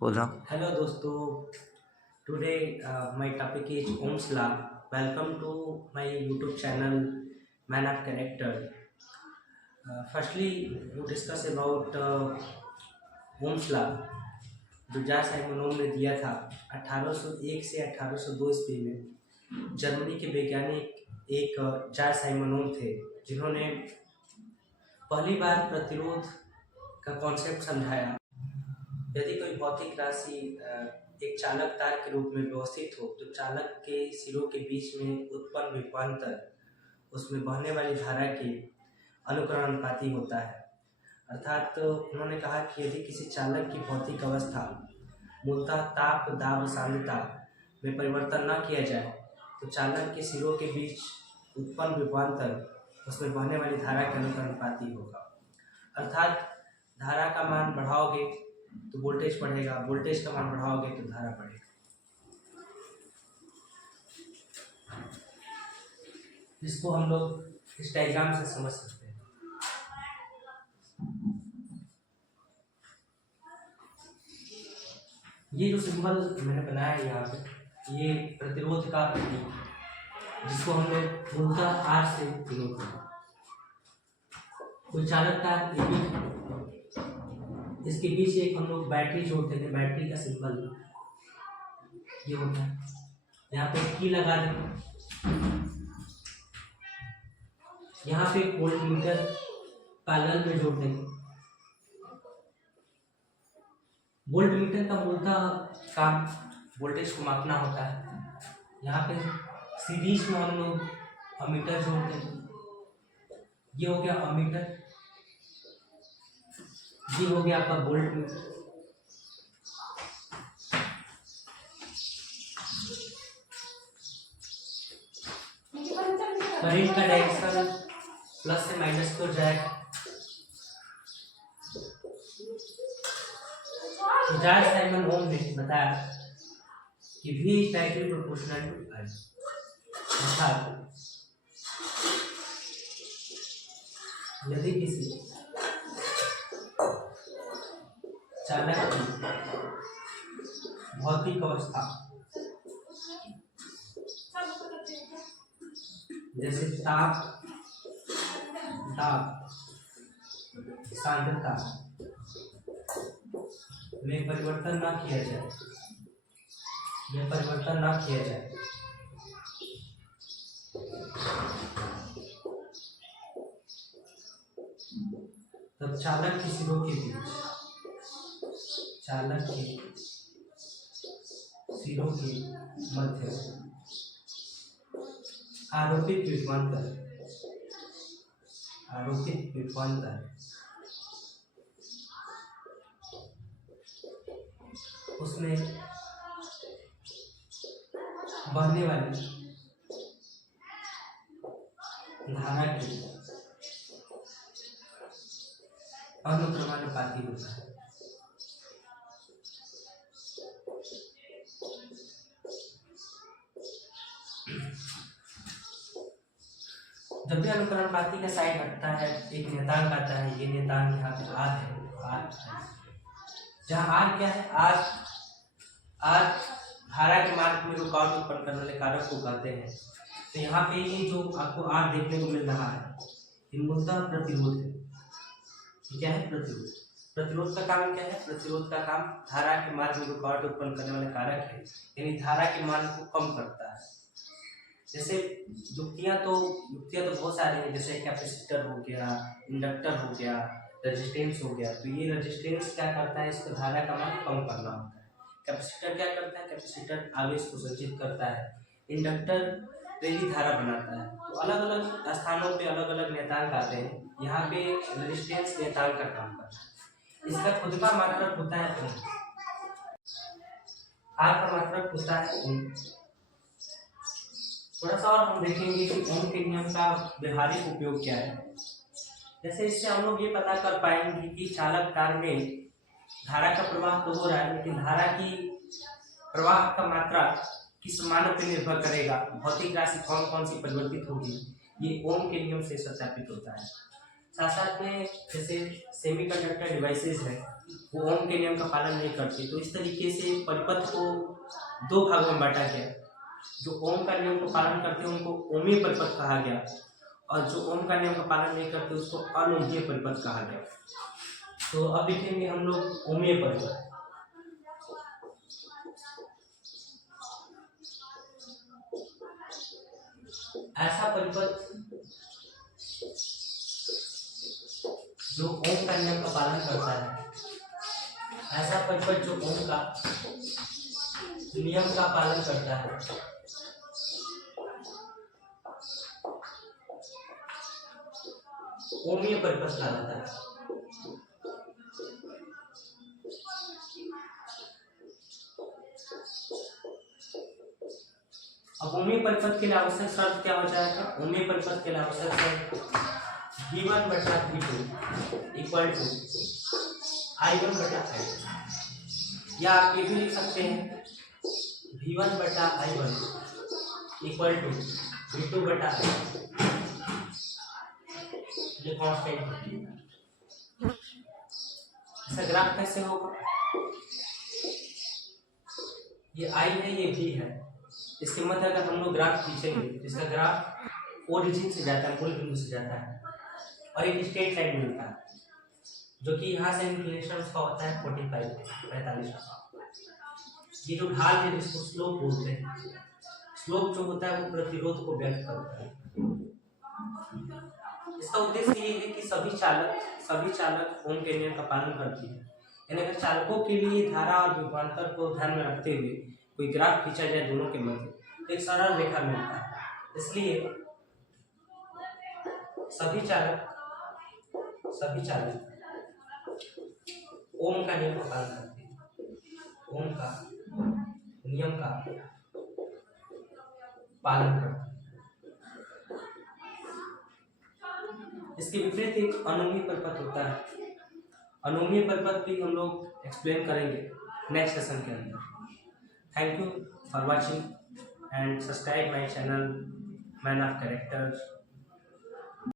बोल रहा हूँ। Hello दोस्तों, today my topic is Ohm's Law. Welcome to my YouTube channel Man of Character. Firstly, we discuss about Ohm's Law जो George Simon ओम ने दिया था 1801 से 1802 ईस्वी में। जर्मनी के वैज्ञानिक एक जॉर्ज साइमन ओम थे जिन्होंने पहली बार प्रतिरोध का कॉन्सेप्ट समझाया। यदि कोई भौतिक राशि एक चालक तार के रूप में व्यवस्थित हो तो चालक के सिरों के बीच में उत्पन्न विभवांतर उसमें बहने वाली धारा के अनुक्रमानुपाती होता है। अर्थात तो उन्होंने कहा कि यदि किसी चालक की भौतिक अवस्था मूलतः ताप दाब सांद्रता में परिवर्तन न किया जाए तो चालक के सिरों के बीच उत्पन्न विभवांतर उसमें बहने वाली धारा के अनुक्रमानुपाती होगा। अर्थात धारा का मान बढ़ाओगे तो वोल्टेज बढ़ेगा, वोल्टेज का मान बढ़ाओगे तो धारा बढ़ेगा। इसको हम लोग इस डायग्राम से समझ सकते हैं। ये जो सिंबल मैंने बनाया है यहाँ पे, ये प्रतिरोध का प्रतीक जिसको हम लोग मूलतः आर से डिनोट करते हैं। कोई चालक तार इसके बीच एक हम लोग बैटरी जोड़ते थे, बैटरी का सिंबल ये होता है। यहाँ पे की लगा देंगे, यहाँ पे वोल्टमीटर पैरेलल में जोड़ देंगे। वोल्टमीटर का मूलतः काम वोल्टेज को मापना होता है। यहाँ पे सीरीज में हम लोग अमीटर जोड़ देंगे। ये हो गया अमीटर, ये हो गया आपका वोल्टमीटर। करंट का डायरेक्शन प्लस से माइनस की ओर जाएगा। जॉर्ज साइमन ओम ने बताया कि V is directly proportional to I। अर्थात यदि किसी चालक की भौतिक अवस्था जैसे ताप दाब सांद्रता में परिवर्तन न किया जाए तब चालक के सिरों के बीच मध्य आरोपित विभवांतर उसमें बहने वाली धारा के अनुक्रमानुपाती होता है। जब भी अनुक्रमानुपाती का साइन हटता है एक नियतांक आता है। ये नियतांक यहाँ पे आर है। जहाँ आर क्या है, आर धारा के मार्ग में रुकावट उत्पन्न करने वाले कारक को कहते हैं। तो यहाँ पे ये जो आपको आर देखने को मिल रहा है ये मूलतः प्रतिरोध है। क्या है? प्रतिरोध का काम क्या है? प्रतिरोध का काम धारा के मार्ग में रुकावट उत्पन्न करने वाले कारक है, यानी धारा के मान को कम करता है। जैसे युक्तियां तो बहुत सारी हैं, जैसे कैपेसिटर हो गया, इंडक्टर हो गया, रेजिस्टेंस हो गया। तो ये रेजिस्टेंस क्या करता है, इसको धारा का मान कम करना होता है। कैपेसिटर क्या करता है? कैपेसिटर आवेश को संचित करता है। इंडक्टर प्रेरित धारा बनाता है। तो अलग अलग स्थानों पे अलग अलग नियतांक आते हैं। यहाँ पे रेजिस्टेंस नियतांक का काम करता है। इसका खुद का मात्रक होता है ओम। आर का मात्रक होता है ओम। थोड़ा सा और हम देखेंगे कि ओम के नियम का व्यवहारिक उपयोग क्या है। जैसे इससे हम लोग ये पता कर पाएंगे कि चालक तार में धारा का प्रवाह तो हो रहा है, लेकिन धारा की प्रवाह का मात्रा किस मान पर निर्भर करेगा, भौतिक राशि कौन कौन सी परिवर्तित होगी, ये ओम के नियम से सत्यापित होता है। साथ साथ में जैसे सेमीकंडक्टर डिवाइसेस है, वो ओम के नियम का पालन नहीं करते। तो इस तरीके से परिपथ को दो भागों में बांटा गया। जो ओम का नियम को पालन करते हैं उनको ओमीय परिपथ कहा गया, और जो ओम का नियम का पालन नहीं करते उसको अनोमीय परिपथ कहा गया। तो अब देखेंगे हम लोग ओमीय परिपथ। ऐसा परिपथ जो ओम का नियम का पालन करता है, ऐसा परिपथ जो ओम का नियम का पालन करता है, ओमीय परिपथ कहा जाता है। अब ओमीय परिपथ के लिए आवश्यक शर्त क्या हो जाएगा? ओमीय परिपथ के लिए आवश्यक शर्त V1 बटा V2 इक्वल टू I1 बटा I2, या आप ये भी लिख सकते हैं V1 बटा I1 इक्वल टू V2 बटा I2, ये कांस्टेंट। इसका ग्राफ कैसे होगा? ये I है, ये V है। इसके मध्य अगर हम लोग ग्राफ खींचेंगे, इसका ग्राफ ओरिजिन से जाता है, मूल बिंदु से जाता है, और एक स्ट्रेट लाइन मिलता है जो कि यहाँ से इंक्लिनेशन का होता है 45। ये जो ढाल है जिसको स्लोप बोलते हैं, स्लोप जो होता है वो प्रतिरोध को व्यक्त करता है। इसका उद्देश्य ये है कि सभी चालक ओम के नियम का पालन करते हैं। यानी अगर चालकों के लिए धारा और विभवांतर को ध्यान में रखते हुए कोई ग्राफ खींचा जाए दोनों के मध्य, तो एक सरल रेखा मिलता है। इसलिए सभी चालक ओम का नियम का पालन करते हैं, ओम का नियम का पालन करते हैं। इसके विपरीत एक अनोमीय परिपथ होता है। अनोमीय परिपथ भी हम लोग एक्सप्लेन करेंगे नेक्स्ट सेशन के अंदर। Thank you for watching and subscribe my channel Man of Characters.